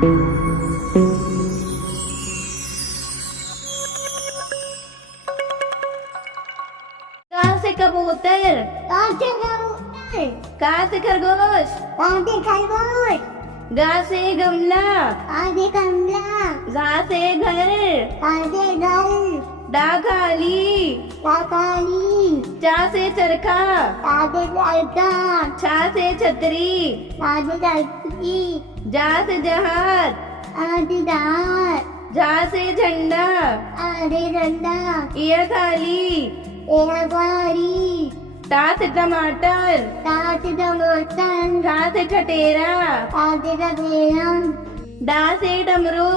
कहाँ से कबूतर? कहाँ से कबूतर? कहाँ से खरगोश? कहाँ से खरगोश? गा से गमला? कहाँ से गमला? घा से घर? कहाँ से घर? डा खाली? काली? चा से चरखा? कहाँ से लड़का? छा से छतरी? कहाँ से लड़की? जा से जहाज? कहाँ से दार? झा से झंडा? कहाँ से डंडा? ये खाली? तेरा गाड़ी? टा से टमाटर? कहाँ से टमाटर? ठा से ठटेरा? कहाँ से टपेरा? डा से डमरू?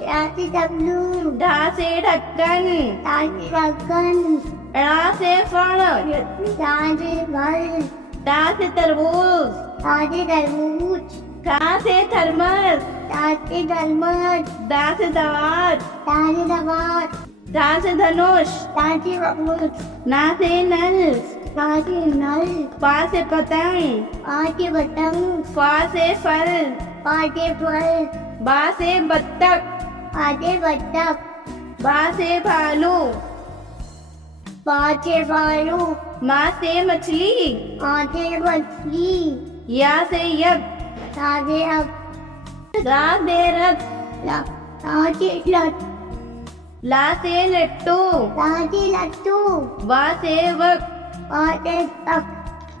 कहाँ से डब्लू? ढा से ढक्कन? कहाँ से ढक्कन? ड़ा से फण? कहाँ से फल? टा से तरबूज? कहाँ से तरबूज? ठा से थर्मस? कहाँ से थर्मस? दा से दावत? कहाँ से दवात? धा से धनुष? कहाँ से धनुष? ना से नल? कहाँ से नल? पा से पतंग? कहाँ से पतंग? फा से फल? कहाँ से फल? बा से बत्तख? कहाँ से बत्तख? बा से भालू? कहाँ से भालू? मा से मछली? कहाँ से मछली? या से यज्ञ? कहाँ से अब? रा से रथ? कहाँ से लट? ला से लट्टू? कहाँ से लट्टू? वा से वक? कहाँ से तक?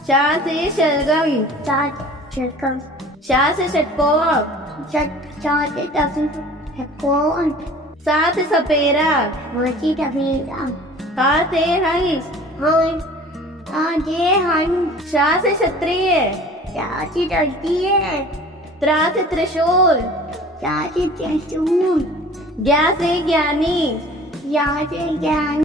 शा से शलगम? चाट चक्कर शा से षटकोर? चाट तक कौन? सा से सपेरा? मछली टपेरा? हा से हंस? हाँ ये हम शा से क्षत्रिय? चाची डरती है। त्रा से त्रिशूल? चाची त्रिशूल? ज्ञा से ज्ञानी? यहाँ से ज्ञान